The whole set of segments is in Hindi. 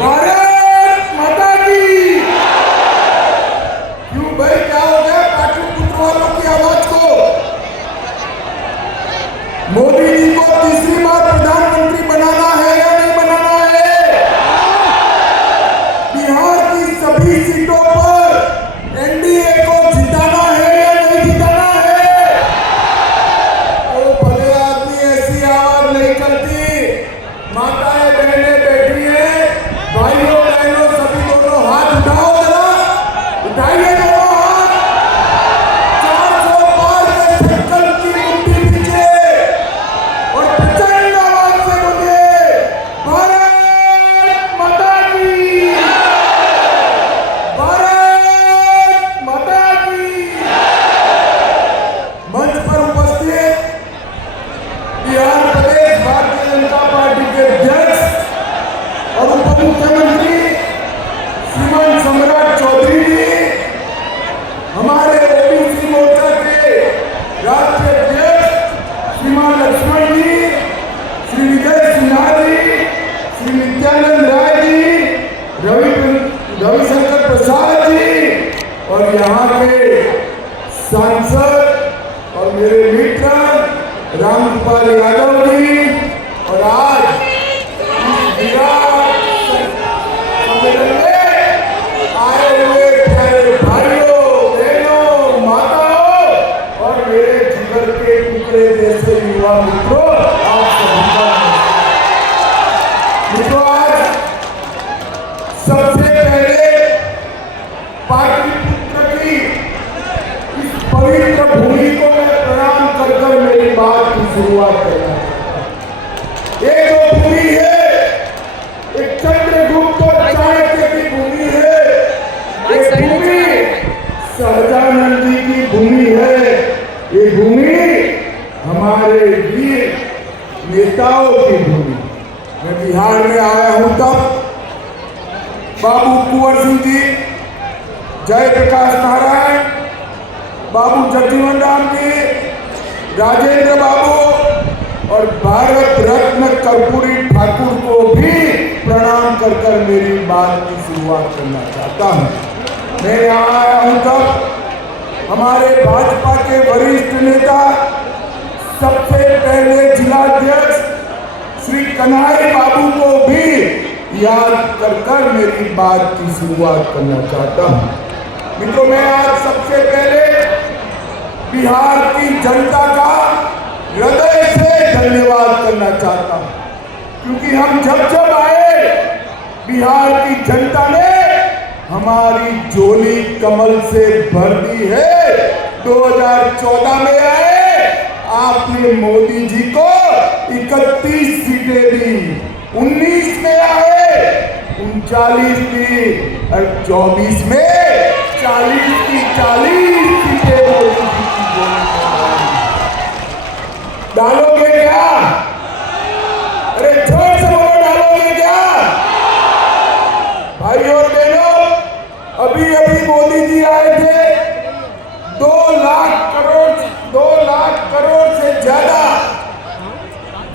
भारत माता की। क्यों भाई, क्या हो गया पाटलिपुत्र वालों की आवाज को? मोदी जी को तीसरी बार प्रधानमंत्री बनाना है या नहीं बनाना है? बिहार की सभी सीटों पर एनडीए को जिताना है या नहीं जिताना है? तो भले आदमी ऐसी आवाज नहीं करती। माताएं बहनें बैठी हैं, भाइयों बहनों सभी दोनों हाथ उठाओ, जरा उठाइए दोनों हाथ। 400 पार के संकल्प की मुट्ठी पीछे और प्रचंड आवाज से बोलिए भारत माता की, भारत माता की। मंच पर उपस्थित बिहार प्रदेश भारतीय जनता पार्टी के अध्यक्ष और उप मुख्यमंत्री श्रीमान सम्राट चौधरी जी, हमारे ओबीसी मोर्चा के राष्ट्रीय अध्यक्ष श्रीमान लक्ष्मण जी, श्री विजय सिन्हा जी, श्री नित्यानंद राय जी, रविशंकर प्रसाद जी और यहाँ के सांसद और मेरे मित्र रामगोपाल यादव जी और आज सम्मेलन में आए हुए प्यारे भाइयों बहनों माताओं और मेरे जिगर के टुकड़े जैसे युवा मित्रों, आप सभी का मित्रों, आज सबसे पहले पाटलिपुत्र की इस पवित्र भूमि को मैं प्रणाम कर मेरी बात की शुरुआत करना चाहता हूं। ये जो भूमि है एक चंद्रगुप्त और चाणक्य की भूमि है, ये भूमि सहजानंद जी की भूमि है, ये भूमि हमारे वीर नेताओं की भूमि। मैं बिहार में आया हूं तब बाबू कुंवर सिंह जी, जयप्रकाश नारायण, बाबू जगजीवन राम जी, राजेंद्र बाबू और भारत रत्न कर्पूरी ठाकुर को भी प्रणाम कर मेरी बात की शुरुआत करना चाहता हूं। मैं यहाँ आया हूं तब हमारे भाजपा के वरिष्ठ नेता, सबसे पहले जिलाध्यक्ष श्री कन्हैया बाबू को भी याद कर मेरी बात की शुरुआत करना चाहता हूं। मित्रों, मैं आज सबसे पहले बिहार की जनता का हृदय से धन्यवाद करना चाहता हूं, क्योंकि हम जब आए बिहार की जनता ने हमारी झोली कमल से भर दी है। 2014 में आए, आपने मोदी जी को 31 सीटें दी, 19 में आए 39 दी और 24 में 40 की 40 सीटें मोदी जी की डालोगे क्या? अरे जोर से बोलो, डालोगे क्या? भाइयों और बहनों, अभी मोदी जी आए थे, 2 लाख करोड़ से ज्यादा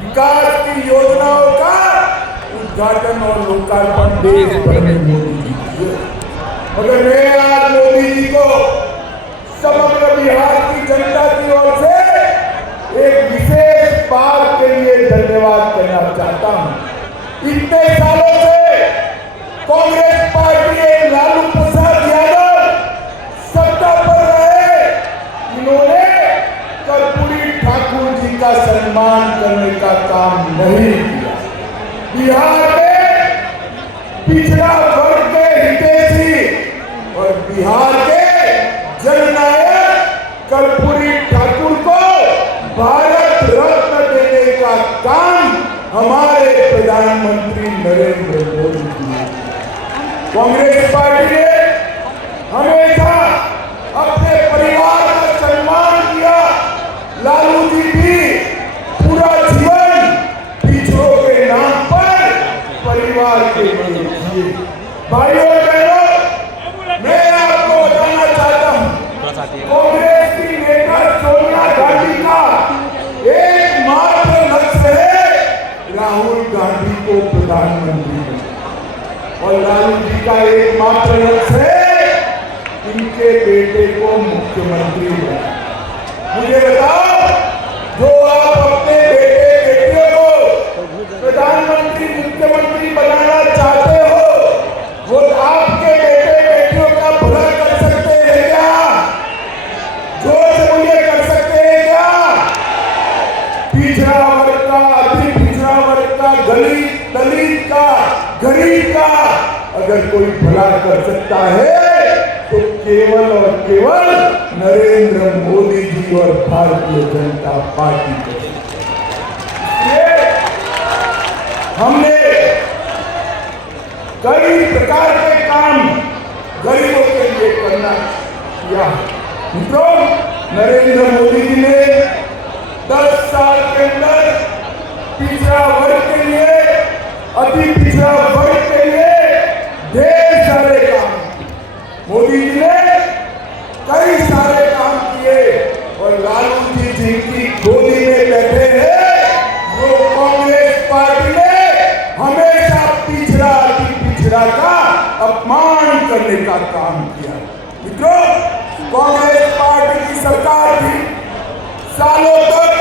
विकास की योजनाओं का उद्घाटन और लोकार्पण देश भर में मोदी जी किए। मगर मैं आज मोदी जी को समग्र बिहार की जनता की ओर से एक विशेष बात के लिए धन्यवाद करना चाहता हूं। इतने सालों से कांग्रेस पार्टी लालू प्रसाद यादव सत्ता पर रहे, इन्होंने कर्पूरी ठाकुर जी का सम्मान करने का काम नहीं किया। बिहार में पिछड़ा वर्ग के हितैषी और बिहार के जननायक कर्पूरी ठाकुर को भारत रत्न देने का काम हमारे प्रधानमंत्री नरेंद्र मोदी जी ने। कांग्रेस पार्टी ने हमेशा अपने परिवार का सम्मान किया। लालू जी भी पूरा जीवन पिछड़ों के नाम पर परिवार के लिए जिए। भाइयों बहनों, मैं आपको बताना चाहता हूं, कांग्रेस की नेता सोनिया गांधी का एकमात्र लक्ष्य है राहुल गांधी को प्रधानमंत्री बनाना। और लालू जी का एकमात्र लक्ष्य है इनके बेटे को मुख्यमंत्री बनाना। मुझे बताओ, जो आप अपने बेटे बेटियों को प्रधानमंत्री मुख्यमंत्री बनाना चाहते हो, वो आपके बेटे बेटियों का भला कर सकते हैं क्या? जोर से बोलिए, कर सकते हैं क्या? पिछड़ा वर्ग का, अति पिछड़ा वर्ग का, दलित का, गरीब का अगर कोई भला कर सकता है तो केवल और केवल नरेंद्र मोदी जी और भारतीय जनता पार्टी को। हमने कई प्रकार के काम गरीबों के लिए करना किया। मित्रों, नरेंद्र मोदी जी ने 10 साल के अंदर पिछड़ा वर्ग के लिए, अति पिछड़ा वर्ग के लिए ढेर सारे काम, मोदी जी ने कई सारे काम किए। और लालू जी जिनकी गोदी में बैठे हैं, वो कांग्रेस पार्टी ने हमेशा पिछड़ा अति पिछड़ा का अपमान करने का काम किया। मित्रों, कांग्रेस पार्टी की सरकार थी, सालों तक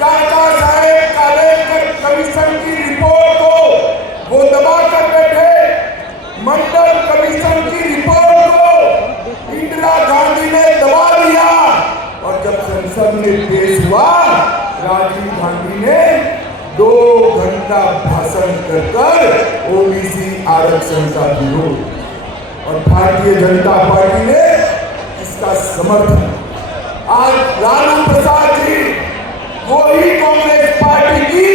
काका साहेब कालेकर कमीशन की रिपोर्ट को वो दबा कर बैठे। मंडल कमीशन की रिपोर्ट को इंदिरा गांधी ने दबा दिया और जब संसद में पेश हुआ, राजीव गांधी ने 2 घंटा भाषण कर ओबीसी आरक्षण का विरोध और भारतीय जनता पार्टी ने इसका समर्थन। आज लालू प्रसाद जी वही कांग्रेस पार्टी की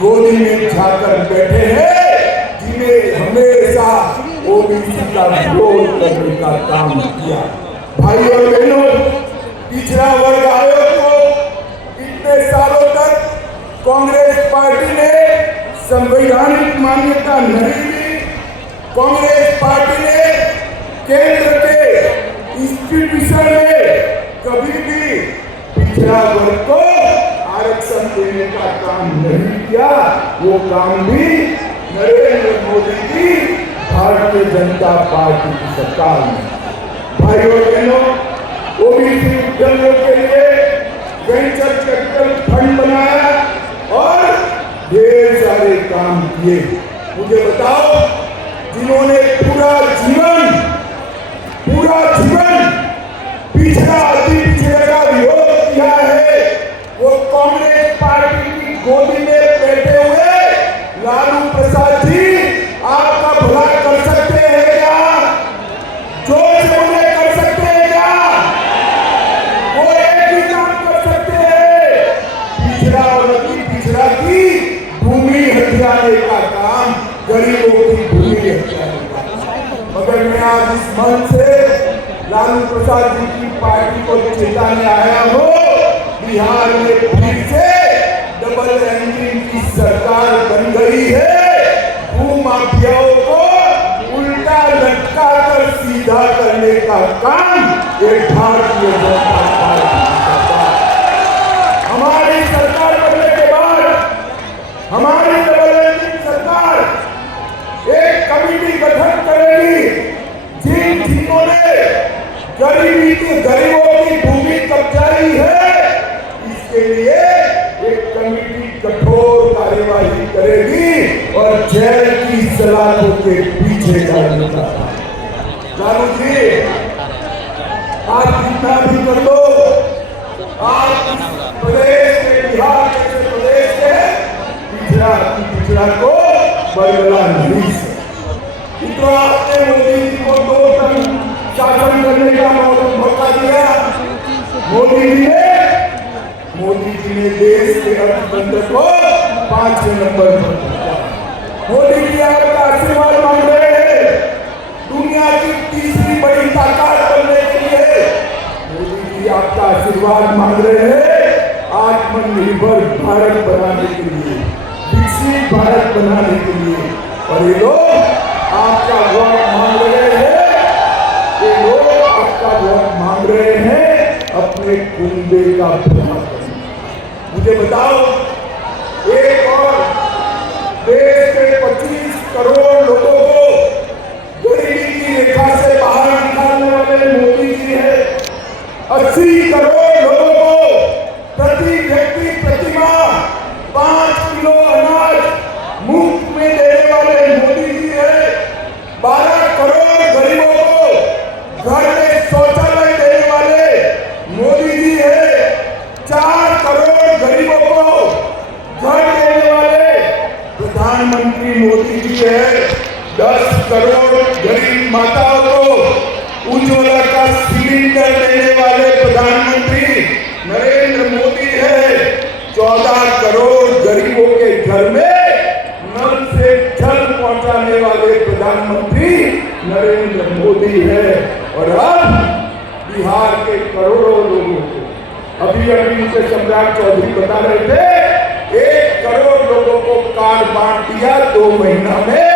गोदी में जाकर बैठे हैं जिन्हें हमेशा ओबीसी का विरोध करने का काम किया। भाई और बहनों, पिछड़ा वर्ग आयोग को इतने सालों तक कांग्रेस पार्टी ने संवैधानिक मान्यता नहीं दी। कांग्रेस पार्टी ने केंद्र के इंस्टीट्यूशन में कभी भी पिछड़ा वर्ग को आरक्षण देने का काम नहीं किया। वो काम भी नरेंद्र मोदी की भारतीय जनता पार्टी की सरकार में। भाई और बहनों, ओबीसी उद्यमियों के लिए वेंचर कैपिटल फंड बनाया और ढेर सारे काम किए। मुझे बताओ, जिन्होंने पूरा जीवन पिछड़ा अति पिछड़े का विरोध किया है, वो कांग्रेस पार्टी की गोदी में बैठे हुए लालू प्रसाद जी आपका भला कर सकते हैं क्या? जोर से बोले, कर सकते हैं क्या? वो एक ही काम कर सकते हैं, पिछड़ा और अति पिछड़ा की भूमि हथियाने का काम, गरीबों की भूमि हथियाने का काम। मगर मैं आज इस मंच से लालू प्रसाद जी की पार्टी को चेताने आया हूं, बिहार में फिर से डबल इंजन की सरकार बन गई है। भूमाफियाओं को उल्टा लटका कर सीधा करने का काम एक भारतीय जनता पार्टी करता है। हमारी सरकार बनने के बाद हमारी डबल इंजन सरकार एक कमेटी गठन करेगी जिन्होंने गरीबों की भूमि कब्जाई है। इसके लिए एक कमेटी कठोर कार्यवाही करेगी और जेल की सलाखों के पीछे जाने का। लालू जी, आप जितना भी कर दो, आप प्रदेश के, बिहार जैसे प्रदेश के पिछड़ा को बदला नहीं सकते। तो आपने मोदी जी को 2 टर्म शासन करने का मौका दिया। मोदी जी ने देश के अर्थतंत्र को 5वें नंबर पर पहुंचा। मोदी जी आपका आशीर्वाद मांग रहे हैं दुनिया की तीसरी बड़ी ताकत बनने के लिए। मोदी जी आपका आशीर्वाद मांग रहे हैं आत्मनिर्भर भारत बनाने के लिए, विकसित भारत बनाने के लिए। और ये लोग आपका वोट मांग रहे हैं, ये लोग आपका वोट मांग रहे हैं अपने कुंबे का भला करने। मुझे बताओ, एक और देश के 25 करोड़ लोगों को 10 करोड़ गरीब माताओं को उज्ज्वला का सिलेंडर देने वाले प्रधानमंत्री नरेंद्र मोदी है। 14 करोड़ गरीबों के घर में नल से जल पहुंचाने वाले प्रधानमंत्री नरेंद्र मोदी है। और अब बिहार के करोड़ों लोगों को अभी मुझे सम्राट चौधरी बता रहे थे 1 करोड़ लोगों को कार्ड बांट दिया 2 महीना में।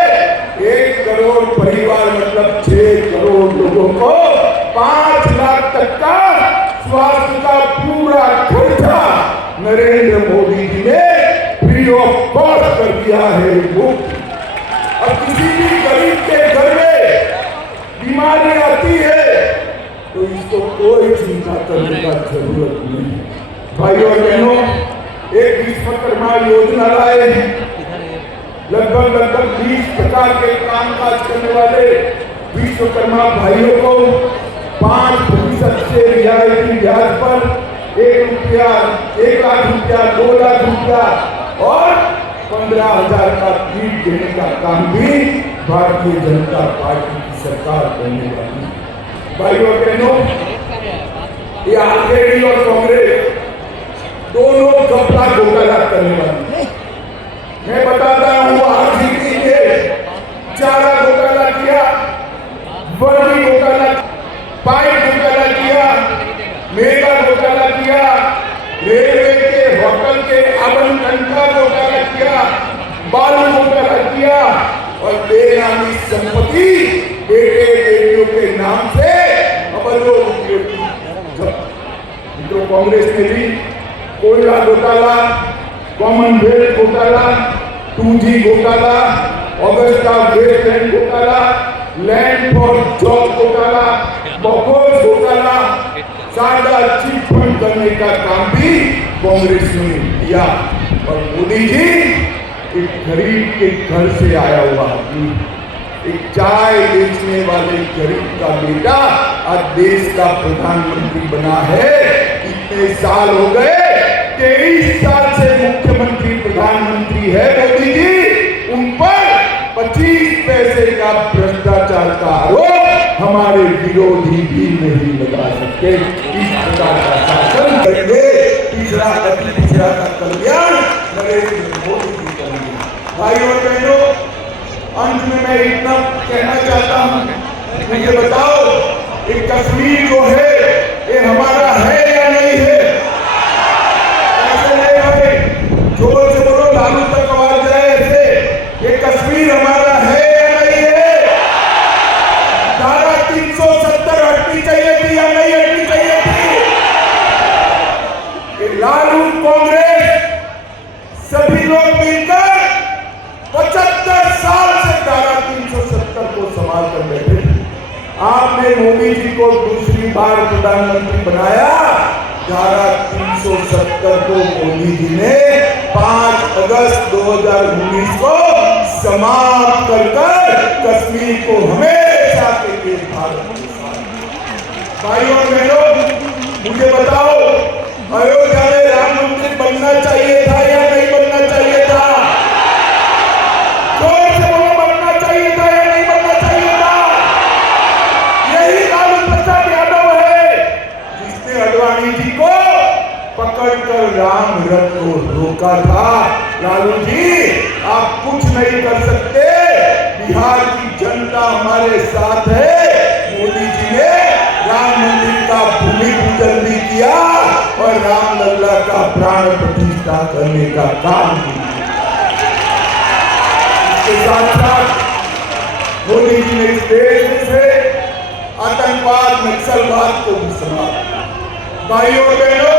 1 करोड़ परिवार मतलब 6 करोड़ लोगों को 5 लाख तक का स्वास्थ्य का पूरा खर्चा नरेंद्र मोदी जी ने फ्री ऑफ कॉस्ट कर दिया है। अब किसी भी गरीब के घर में बीमारी आती है तो इसको कोई चिंता करने का जरूरत नहीं। भाई और बहनों, एक विश्वकर्मा योजना लाए, लगभग 20 प्रकार के कामकाज करने वाले विश्वकर्मा भाइयों को 5% से रियायती ब्याज पर 1 रुपया, 1 लाख रुपया, 2 लाख रुपया और 15,000 का किट देने का काम भी भारतीय जनता पार्टी की सरकार करने वाली है। भाई और बहनों, ये आरजेडी और कांग्रेस दोनों घपला घोटाला करने वाली है। मैं बताता हूँ, आरजेडी ने चारा घोटाला किया, वर्दी घोटाला, पाइप घोटाला किया, मेगा घोटाला किया, रेलवे के होटल के आवंटन का घोटाला किया, बालू घोटाला किया और बेनामी संपत्ति बेटे बेटियों के नाम से मित्रों, कांग्रेस ने भी कोयला घोटाला, कॉमनवेल्थ घोटाला, 2G घोटाला, ऑगस्टा वेस्टलैंड घोटाला, लैंड फॉर जॉब घोटाला, बफोर्स घोटाला, सादा चिट फंड करने का काम भी कांग्रेस ने किया। और मोदी जी एक गरीब के घर से आया हुआ आदमी, एक चाय बेचने वाले गरीब का बेटा आज देश का प्रधानमंत्री बना है। इतने साल हो गए, 23 साल से मुख्यमंत्री प्रधानमंत्री है मोदी जी। उन पर 25 पैसे का भ्रष्टाचार का आरोप हमारे विरोधी भी नहीं लगा सकते। इस प्रकार का शासन करेंगे, पिछड़ा का कल्याण नरेंद्र मोदी जी करेंगे। भाइयों और बहनों, अंत में मैं इतना कहना चाहता हूं, मुझे बताओ ये कश्मीर जो है ये हमारा है या नहीं है? ऐसे नहीं भाई, जोर से बोलो, लालू तक आवाज जाए ऐसे, ये कश्मीर हमारा है या नहीं है? धारा 370 हटनी चाहिए थी या नहीं हटनी चाहिए थी? ये लालू, कांग्रेस, सभी लोग मिलकर 75 साल से धारा 370 को संभाल कर बैठे। आपने मोदी जी को दूसरी बार प्रधानमंत्री बनाया, धारा 370 को मोदी जी ने 5 अगस्त 2019 को समाप्त कर कश्मीर को हमेशा के लिए भारत के साथ। भाइयों और बहनों, मुझे बताओ, अयोध्या में राम मंदिर बनना चाहिए था या नहीं बनना चाहिए था? बनना चाहिए था या नहीं बनना चाहिए था? यही लालू प्रसाद यादव है जिसने अडवाणी जी को पकड़कर राम रथ को रोका था। लालू जी, आप कुछ नहीं कर सकते, बिहार की जनता हमारे साथ है। मोदी जी ने राम मंदिर का भूमि पूजन भी किया और रामलला का प्राण प्रतिष्ठा करने का काम किया। साथ साथ मोदी जी ने इस देश से आतंकवाद, नक्सलवाद को भी समाप्त। भाइयों और बहनों,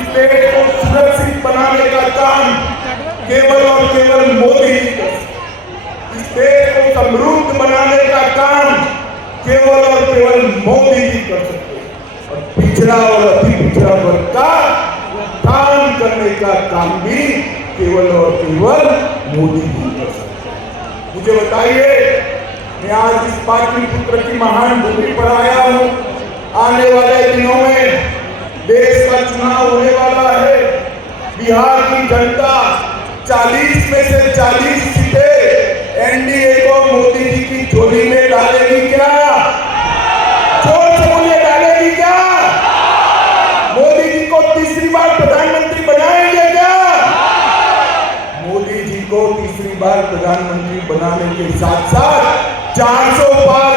इस देश को सुरक्षित बनाने का काम केवल और केवल मोदी जी कर सकते। इस देश को समृद्ध बनाने का काम केवल और केवल मोदी जी कर सकते। और पिछड़ा और अति पिछड़ा वर्ग का उत्थान करने का काम भी केवल और केवल मोदी जी कर सकते। मुझे बताइए, मैं आज इस पाटलिपुत्र की महान भूमि पर आया हूं। आने वाले दिनों में देश का चुनाव होने वाला है। बिहार की जनता 40 में से 40 सीटें एनडीए को की झोली में डालेगी क्या? जोर से बोलिए, डालेगी क्या? मोदी जी को तीसरी बार प्रधानमंत्री बनाएंगे क्या? मोदी जी को तीसरी बार प्रधानमंत्री बनाने के साथ साथ 400 पार